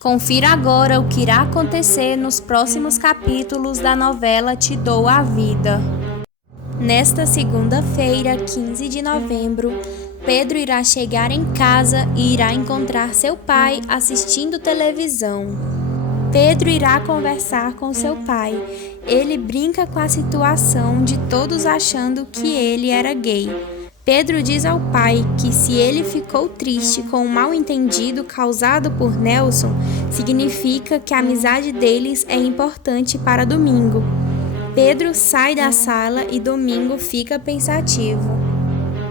Confira agora o que irá acontecer nos próximos capítulos da novela Te Dou a Vida. Nesta segunda-feira, 15 de novembro, Pedro irá chegar em casa e irá encontrar seu pai assistindo televisão. Pedro irá conversar com seu pai. Ele brinca com a situação de todos achando que ele era gay. Pedro diz ao pai que se ele ficou triste com o mal-entendido causado por Nelson, significa que a amizade deles é importante para Domingo. Pedro sai da sala e Domingo fica pensativo.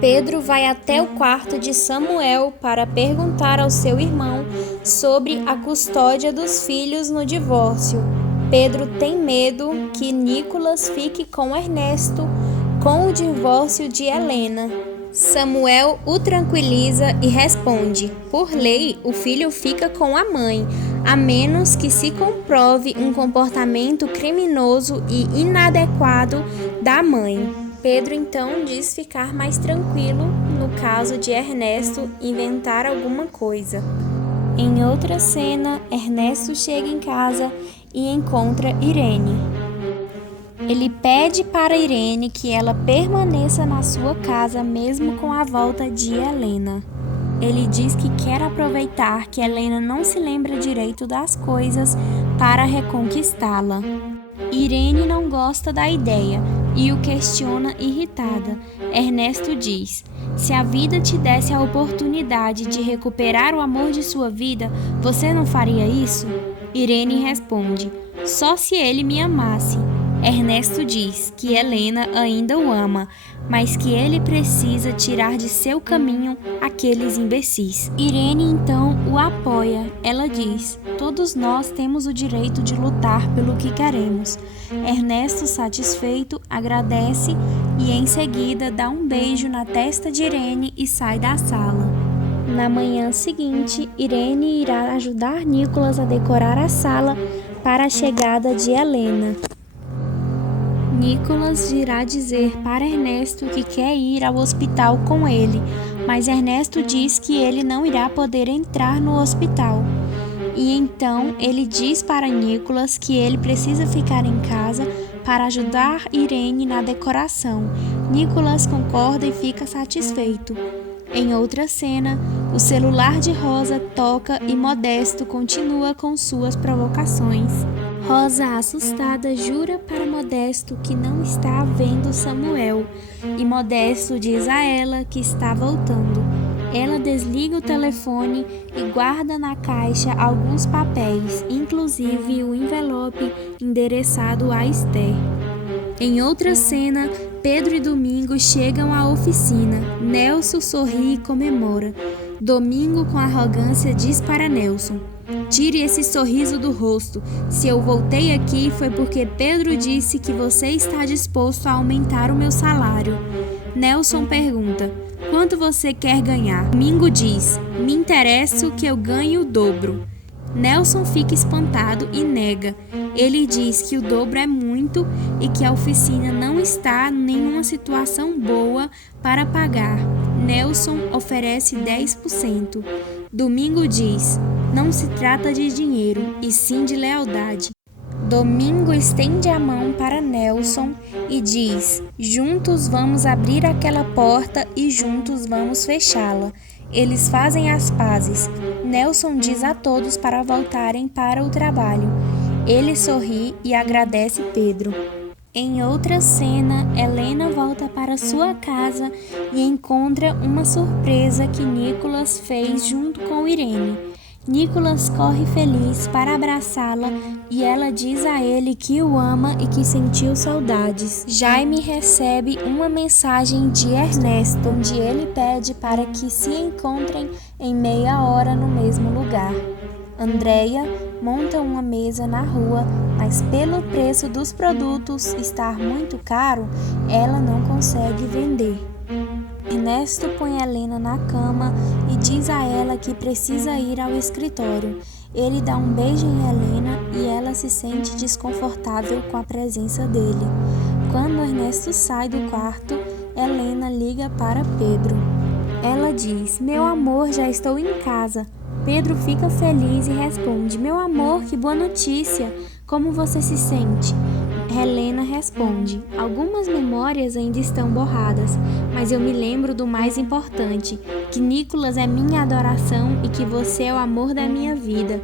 Pedro vai até o quarto de Samuel para perguntar ao seu irmão sobre a custódia dos filhos no divórcio. Pedro tem medo que Nicolas fique com Ernesto com o divórcio de Helena. Samuel o tranquiliza e responde: por lei, o filho fica com a mãe, a menos que se comprove um comportamento criminoso e inadequado da mãe. Pedro então diz ficar mais tranquilo no caso de Ernesto inventar alguma coisa. Em outra cena, Ernesto chega em casa e encontra Irene. Ele pede para Irene que ela permaneça na sua casa mesmo com a volta de Helena. Ele diz que quer aproveitar que Helena não se lembra direito das coisas para reconquistá-la. Irene não gosta da ideia e o questiona irritada. Ernesto diz: se a vida te desse a oportunidade de recuperar o amor de sua vida, você não faria isso? Irene responde: só se ele me amasse. Ernesto diz que Helena ainda o ama, mas que ele precisa tirar de seu caminho aqueles imbecis. Irene então o apoia. Ela diz: todos nós temos o direito de lutar pelo que queremos. Ernesto, satisfeito, agradece e em seguida dá um beijo na testa de Irene e sai da sala. Na manhã seguinte, Irene irá ajudar Nicolas a decorar a sala para a chegada de Helena. Nicolas irá dizer para Ernesto que quer ir ao hospital com ele, mas Ernesto diz que ele não irá poder entrar no hospital. E então ele diz para Nicolas que ele precisa ficar em casa para ajudar Irene na decoração. Nicolas concorda e fica satisfeito. Em outra cena, o celular de Rosa toca e Modesto continua com suas provocações. Rosa, assustada, jura para Modesto que não está vendo Samuel, e Modesto diz a ela que está voltando. Ela desliga o telefone e guarda na caixa alguns papéis, inclusive o envelope endereçado a Esther. Em outra cena, Pedro e Domingo chegam à oficina. Nelson sorri e comemora. Domingo, com arrogância, diz para Nelson: tire esse sorriso do rosto. Se eu voltei aqui foi porque Pedro disse que você está disposto a aumentar o meu salário. Nelson pergunta: quanto você quer ganhar? Domingo diz: me interessa que eu ganhe o dobro. Nelson fica espantado e nega. Ele diz que o dobro é muito e que a oficina não está em nenhuma situação boa para pagar. Nelson oferece 10%. Domingo diz: não se trata de dinheiro, e sim de lealdade. Domingo estende a mão para Nelson e diz: juntos vamos abrir aquela porta e juntos vamos fechá-la. Eles fazem as pazes. Nelson diz a todos para voltarem para o trabalho. Ele sorri e agradece Pedro. Em outra cena, Helena volta para sua casa e encontra uma surpresa que Nicolas fez junto com Irene. Nicolas corre feliz para abraçá-la e ela diz a ele que o ama e que sentiu saudades. Jaime recebe uma mensagem de Ernesto, onde ele pede para que se encontrem em meia hora no mesmo lugar. Andréia monta uma mesa na rua, mas pelo preço dos produtos estar muito caro, ela não consegue vender. Ernesto põe Helena na cama e diz a ela que precisa ir ao escritório. Ele dá um beijo em Helena e ela se sente desconfortável com a presença dele. Quando Ernesto sai do quarto, Helena liga para Pedro. Ela diz: meu amor, já estou em casa. Pedro fica feliz e responde: meu amor, que boa notícia! Como você se sente? Helena responde: algumas memórias ainda estão borradas, mas eu me lembro do mais importante, que Nicolas é minha adoração e que você é o amor da minha vida.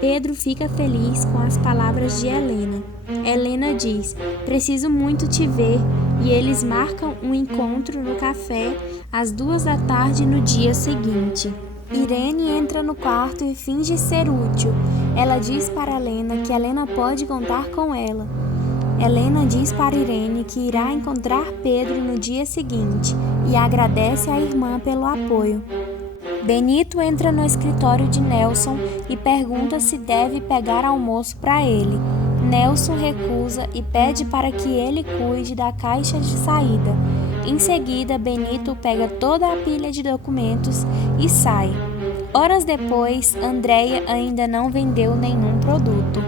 Pedro fica feliz com as palavras de Helena. Helena diz: preciso muito te ver, e eles marcam um encontro no café às 14h no dia seguinte. Irene entra no quarto e finge ser útil. Ela diz para Helena que Helena pode contar com ela. Helena diz para Irene que irá encontrar Pedro no dia seguinte e agradece à irmã pelo apoio. Benito entra no escritório de Nelson e pergunta se deve pegar almoço para ele. Nelson recusa e pede para que ele cuide da caixa de saída. Em seguida, Benito pega toda a pilha de documentos e sai. Horas depois, Andréia ainda não vendeu nenhum produto.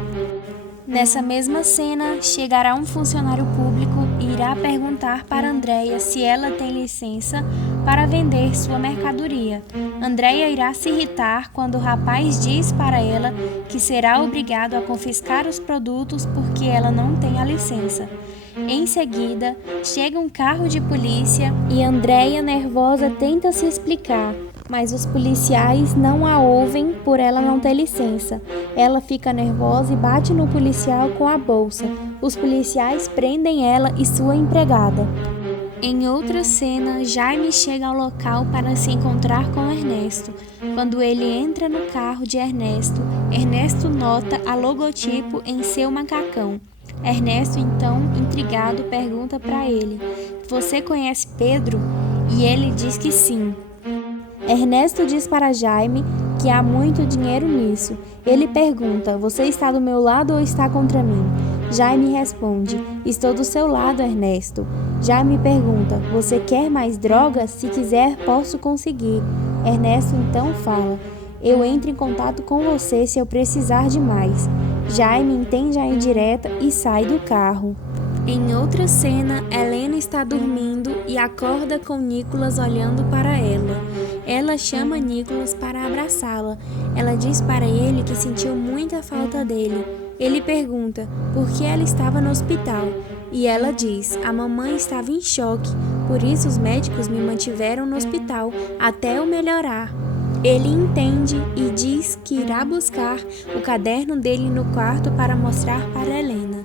Nessa mesma cena, chegará um funcionário público e irá perguntar para Andréia se ela tem licença para vender sua mercadoria. Andréia irá se irritar quando o rapaz diz para ela que será obrigado a confiscar os produtos porque ela não tem a licença. Em seguida, chega um carro de polícia e Andréia, nervosa, tenta se explicar, mas os policiais não a ouvem por ela não ter licença. Ela fica nervosa e bate no policial com a bolsa. Os policiais prendem ela e sua empregada. Em outra cena, Jaime chega ao local para se encontrar com Ernesto. Quando ele entra no carro de Ernesto, Ernesto nota a logotipo em seu macacão. Ernesto, então, intrigado, pergunta para ele: você conhece Pedro? E ele diz que sim. Ernesto diz para Jaime que há muito dinheiro nisso. Ele pergunta: você está do meu lado ou está contra mim? Jaime responde: estou do seu lado, Ernesto. Jaime pergunta: você quer mais drogas? Se quiser, posso conseguir. Ernesto então fala: eu entro em contato com você se eu precisar de mais. Jaime entende a indireta e sai do carro. Em outra cena, Helena está dormindo e acorda com Nicolas olhando para ela. Ela chama Nicolas para abraçá-la. Ela diz para ele que sentiu muita falta dele. Ele pergunta por que ela estava no hospital. E ela diz: a mamãe estava em choque, por isso os médicos me mantiveram no hospital até eu melhorar. Ele entende e diz que irá buscar o caderno dele no quarto para mostrar para Helena.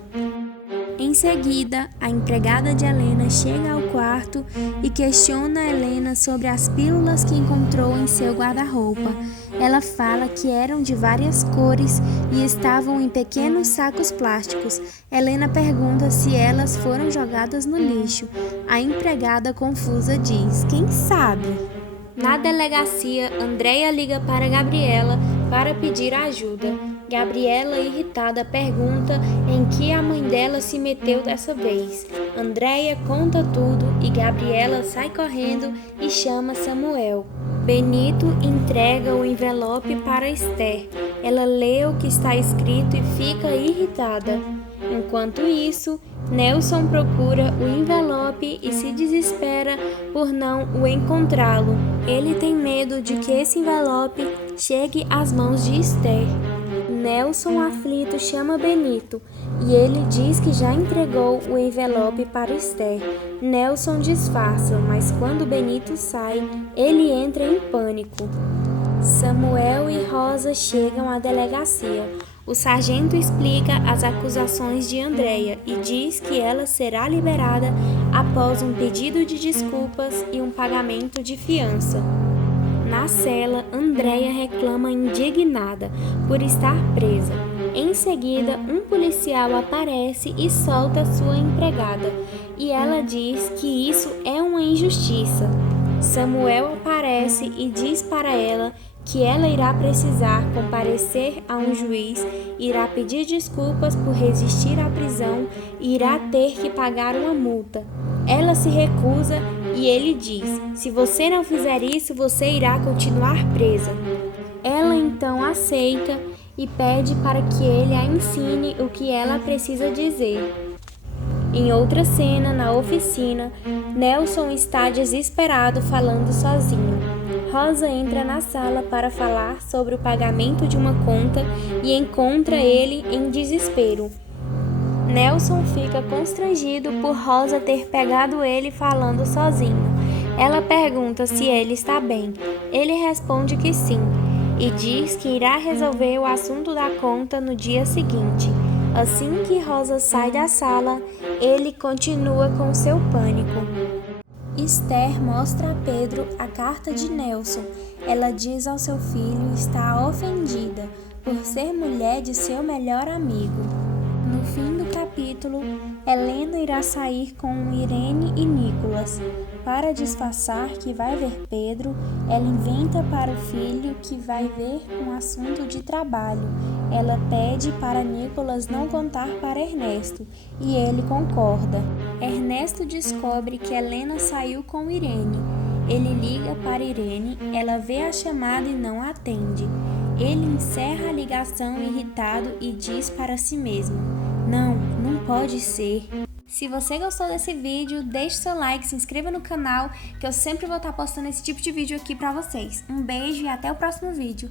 Em seguida, a empregada de Helena chega ao quarto e questiona Helena sobre as pílulas que encontrou em seu guarda-roupa. Ela fala que eram de várias cores e estavam em pequenos sacos plásticos. Helena pergunta se elas foram jogadas no lixo. A empregada confusa diz: quem sabe? Na delegacia, Andréia liga para Gabriela para pedir ajuda. Gabriela, irritada, pergunta em que a mãe dela se meteu dessa vez. Andréia conta tudo e Gabriela sai correndo e chama Samuel. Benito entrega o envelope para Esther. Ela lê o que está escrito e fica irritada. Enquanto isso, Nelson procura o envelope e se desespera por não o encontrá-lo. Ele tem medo de que esse envelope chegue às mãos de Esther. Nelson, aflito, chama Benito e ele diz que já entregou o envelope para Esther. Nelson disfarça, mas quando Benito sai, ele entra em pânico. Samuel e Rosa chegam à delegacia. O sargento explica as acusações de Andréia e diz que ela será liberada após um pedido de desculpas e um pagamento de fiança. Na cela, Andréia reclama indignada por estar presa. Em seguida, um policial aparece e solta sua empregada, e ela diz que isso é uma injustiça. Samuel aparece e diz para ela que ela irá precisar comparecer a um juiz, irá pedir desculpas por resistir à prisão e irá ter que pagar uma multa. Ela se recusa e ele diz: se você não fizer isso, você irá continuar presa. Ela então aceita e pede para que ele a ensine o que ela precisa dizer. Em outra cena, na oficina, Nelson está desesperado falando sozinho. Rosa entra na sala para falar sobre o pagamento de uma conta e encontra ele em desespero. Nelson fica constrangido por Rosa ter pegado ele falando sozinho. Ela pergunta se ele está bem. Ele responde que sim e diz que irá resolver o assunto da conta no dia seguinte. Assim que Rosa sai da sala, ele continua com seu pânico. Esther mostra a Pedro a carta de Nelson. Ela diz ao seu filho estar ofendida por ser mulher de seu melhor amigo. No fim do capítulo, Helena irá sair com Irene e Nicolas. Para disfarçar que vai ver Pedro, ela inventa para o filho que vai ver um assunto de trabalho. Ela pede para Nicolas não contar para Ernesto, e ele concorda. Ernesto descobre que Helena saiu com Irene. Ele liga para Irene, ela vê a chamada e não atende. Ele encerra a ligação irritado e diz para si mesmo: não pode ser. Se você gostou desse vídeo, deixe seu like, se inscreva no canal, que eu sempre vou estar postando esse tipo de vídeo aqui pra vocês. Um beijo e até o próximo vídeo.